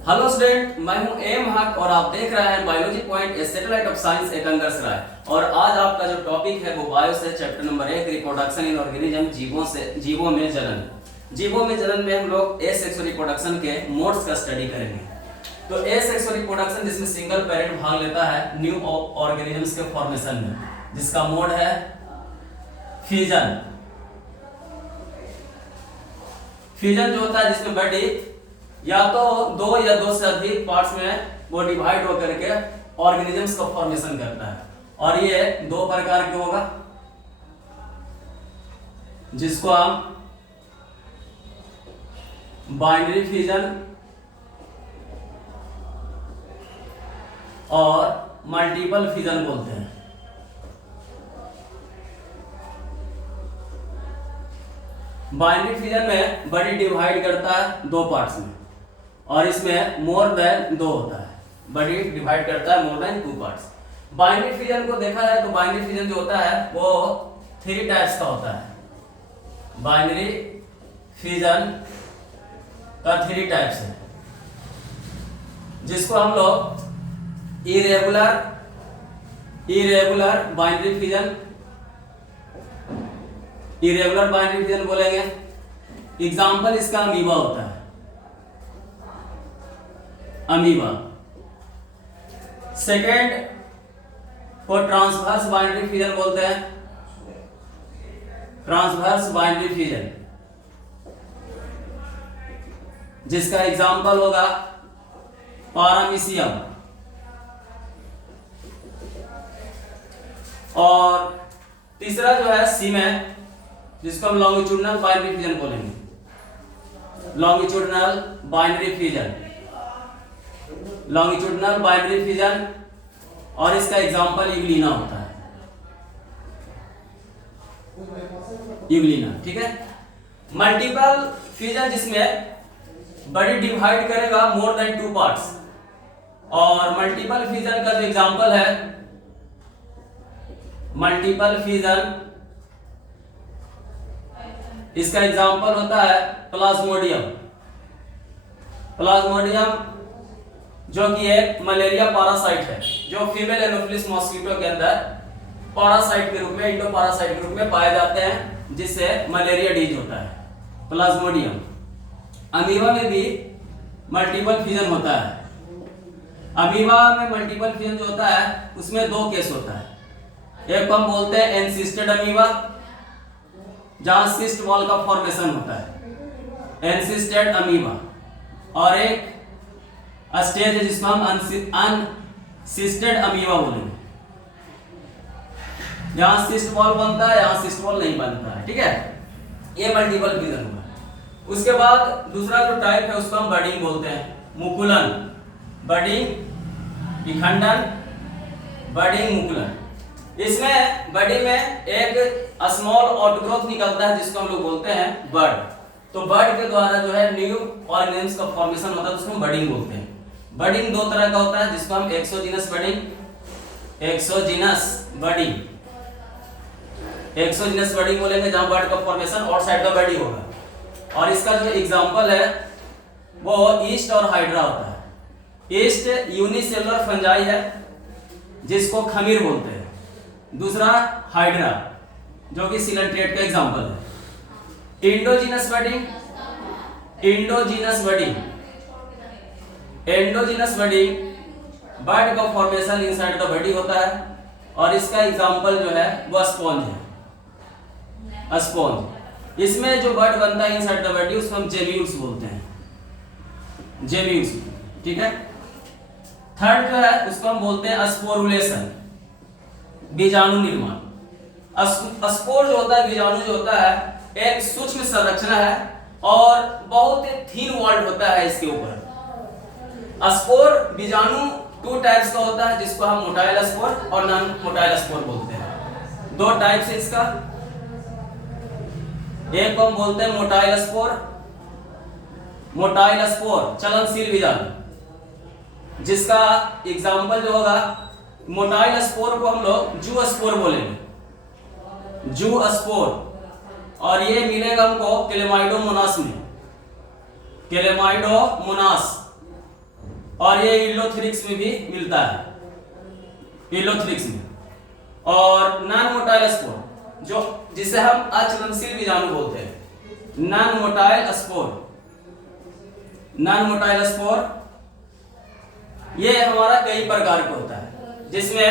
Hello student, मैं हूं M हक और आप देख रहे हैं biology point a satellite of science एकंगर्स राय। और आज आपका जो टॉपिक है वो बायो से chapter number 1 reproduction in organism जीवों में जनन में हम लोग एसेक्सुअल रिप्रोडक्शन के मोड्स का स्टडी करेंगे। तो एसेक्सुअल रिप्रोडक्शन जिसमें सिंगल पेरेंट भाग लेता है न्यू ऑर्गेनिजम्स के फॉर्मेशन में, जिसका मोड है फ्यूजन। फ्यूजन जो होता है जिसमें बॉडी या तो दो या दो से अधिक पार्ट्स में वो डिवाइड होकर के ऑर्गेनिजम्स का फॉर्मेशन करता है। और ये दो प्रकार के होगा, जिसको हम बाइनरी फ्यूजन और मल्टीपल फ्यूजन बोलते हैं। बाइनरी फ्यूजन में बॉडी डिवाइड करता है दो पार्ट्स में, और इसमें मोर देन दो होता है। बॉडी डिवाइड करता है more than 2 parts. Binary fusion को देखा जाए तो बाइनरी फ्यूजन जो होता है वो 3 टाइप्स का होता है। बाइनरी फ्यूजन का 3 टाइप्स है, जिसको हम लोग इरेगुलर बाइनरी फ्यूजन बोलेंगे। एग्जाम्पल इसका अमीबा होता है, अमीबा। सेकेंड को ट्रांसवर्स बाइनरी फ्यूजन बोलते हैं, ट्रांसवर्स बाइनरी फ्यूजन, जिसका एग्जाम्पल होगा पारामीशियम। और तीसरा जो है सीमेन, जिसको हम लॉन्गिट्यूडनल बाइनरी फ्यूजन बोलेंगे। लॉन्गिट्यूडनल बाइनरी फ्यूजन और इसका एग्जांपल यूग्लिना होता है, यूग्लिना। ठीक है। मल्टीपल फ्यूजन जिसमें बॉडी डिवाइड करेगा मोर देन 2 पार्ट्स। और मल्टीपल फ्यूजन का जो एग्जांपल है, मल्टीपल फ्यूजन इसका एग्जांपल होता है प्लाज्मोडियम जो कि एक मलेरिया पैरासाइट है, जो फीमेल एनोफिलिस मॉस्किटो के अंदर पैरासाइट के रूप में, इंडो पैरासाइट के रूप में पाए जाते हैं, जिससे मलेरिया डिजीज होता है, प्लाज्मोडियम। अमीबा में भी मल्टीपल फ्यूजन होता है। अमीबा में मल्टीपल फ्यूजन जो होता है उसमें 2 केस होता है। एक को हम बोलते हैं एनसिस्टेड अमीबा, जहां सिस्ट वॉल का फॉर्मेशन होता है, एनसिस्टेड अमीबा। और एक स्टेज है जिसको हम अनसिस्टेड अमीबा बोलेंगे, जहां सिस्ट वॉल बनता है, यहां सिस्ट वॉल नहीं बनता है। ठीक है, ये मल्टीपल फ्यूजन हुआ। उसके बाद दूसरा जो टाइप है उसको हम बडिंग बोलते हैं, मुकुलन, बडिंग, विखंडन, बडिंग, मुकुलन। इसमें बॉडी में एक स्मॉल आउटग्रोथ निकलता है, जिसको हम लोग बोलते हैं बड। तो बड के द्वारा जो है न्यू ऑर्गेनिजम्स का फॉर्मेशन होता है, उसको हम बडिंग बोलते हैं। बडिंग 2 तरह का होता है, जिसको हम एक्सोजीनस बडिंग बोलेंगे, जहां बड का फॉर्मेशन आउटसाइड द बॉडी होगा। और इसका जो एग्जांपल है वो ईस्ट और हाइड्रा होता है। ईस्ट यूनिसेलुलर फंजाई है, जिसको खमीर बोलते हैं। दूसरा हाइड्रा, जो कि सिलेंट्रेट का एग्जांपल है। एंडोजीनस बडिंग बड का फॉर्मेशन इनसाइड द बॉडी होता है, और इसका एग्जांपल जो है वो स्पॉन्ज है, स्पॉन्ज। इसमें जो बड बनता है इनसाइड द बॉडी उसको हम जेम्यूल्स बोलते हैं, जेम्यूल्स। ठीक है। थर्ड जो है उसको हम बोलते हैं स्पोरुलेशन, बीजाणु निर्माण। स्पोर जो होता है, बीजाणु जो होता है, एक सूक्ष्म संरचना है और बहुत थीन वॉल्ड होता है इसके ऊपर। स्पोर बीजाणु 2 टाइप्स का होता है, जिसको हम मोटाइल स्पोर और नॉन मोटाइल स्पोर बोलते हैं। 2 टाइप्स है इसका। एक को हम बोलते हैं मोटाइल स्पोर, चलनशील बीजाणु, जिसका एग्जांपल जो होगा, मोटाइल स्पोर को हम लोग जू स्पोर बोलेंगे, जू स्पोर। और ये मिलेगा हमको क्लेमाइडोमोनास में, क्लेमाइडोमोनास। और ये इलोथ्रिक्स में भी मिलता है, इलोथ्रिक्स में। और नॉन मोटाइल स्पोर जो जिसे हम अचलनशील बीजाणु बोलते हैं, non motile spore, non motile spore ये हमारा कई प्रकार का होता है, जिसमें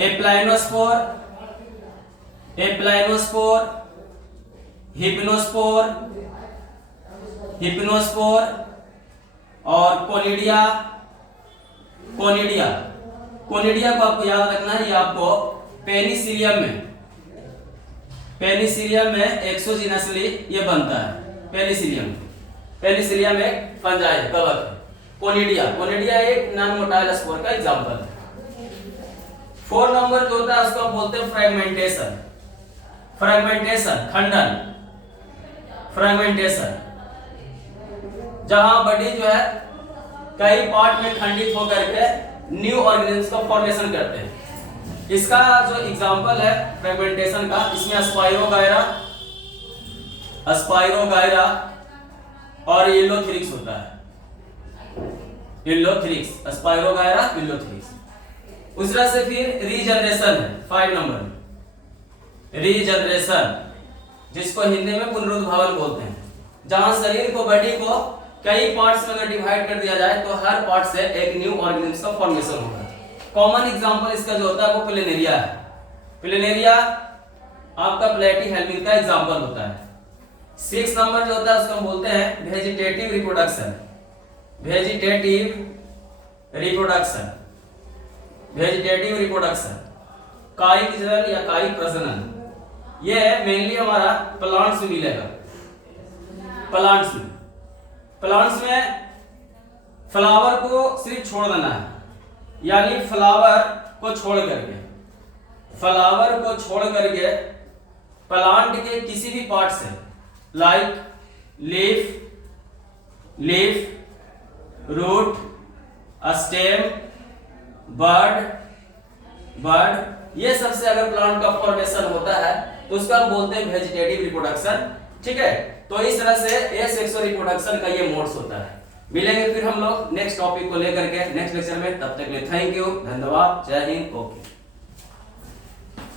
एप्लाइनोस्पोर, एप्लाइनोस्पोर, हिप्नोस्पोर, हिप्नोस्पोर और कोनिडिया, कोनिडिया, कोनिडिया को आपको याद रखना है, ये आपको पेनिसिलियम में, पेनिसिलियम में एक्सोजीनसली ये बनता है, पेनिसिलियम, पेनिसिलियम एक फंजाई कवक है। कोनिडिया, कोनिडिया एक नॉन मोटाइल स्पोर का एग्जांपल है। 4 नंबर जो होता है उसको हम बोलते हैं फ्रेगमेंटेशन, फ्रेगमेंटेशन खंडन, फ्रेगमेंटेशन जहां बॉडी जो है कई पार्ट में खंडित होकर के न्यू ऑर्गेनिज्म का फॉर्मेशन करते हैं। इसका जो एग्जांपल है फ्रेगमेंटेशन का, इसमें स्पाइरोगायरा, स्पाइरोगायरा और इलोथ्रिक्स होता है, इलोथ्रिक्स, स्पाइरोगायरा, इलोथ्रिक्स। उस तरह से फिर रीजनरेशन है 5 नंबर में, रीजनरेशन जिसको हिंदी में पुनरुद्भावन बोलते हैं, जहां शरीर को, बॉडी को कई पार्ट्स में अगर डिवाइड कर दिया जाए तो हर पार्ट से एक न्यू ऑर्गेनिज्म का फॉर्मेशन होगा। कॉमन एग्जांपल इसका जो होता है वो प्लेनेरिया है। प्लेनेरिया आपका प्लेटीहेल्मिंथ का एग्जांपल होता है। 6 नंबर जो होता है उसको हम बोलते हैं vegetative reproduction, vegetative reproduction, vegetative reproduction, कायिक जनन या कायिक प्रजनन, ये मेनली हमारा प्लांट्स में मिलेगा। प्लांट्स में, प्लांट्स में फ्लावर को सिर्फ छोड़ देना है, यानी फ्लावर को छोड़ करके, फ्लावर को छोड़ करके प्लांट के किसी भी पार्ट से, like leaf, leaf, root, stem, bird, ये सबसे अगर प्लांट का फॉर्मेशन होता है तो उसका हम बोलते हैं वेजिटेटिव रिप्रोडक्शन। ठीक है, तो इस तरह से एसेक्सुअल रिप्रोडक्शन का ये मोड्स होता है। मिलेंगे फिर हम लोग नेक्स्ट टॉपिक को लेकर के नेक्स्ट लेक्चर में, तब तक के लिए थैंक यू, धन्यवाद, जय हिंद, ओके।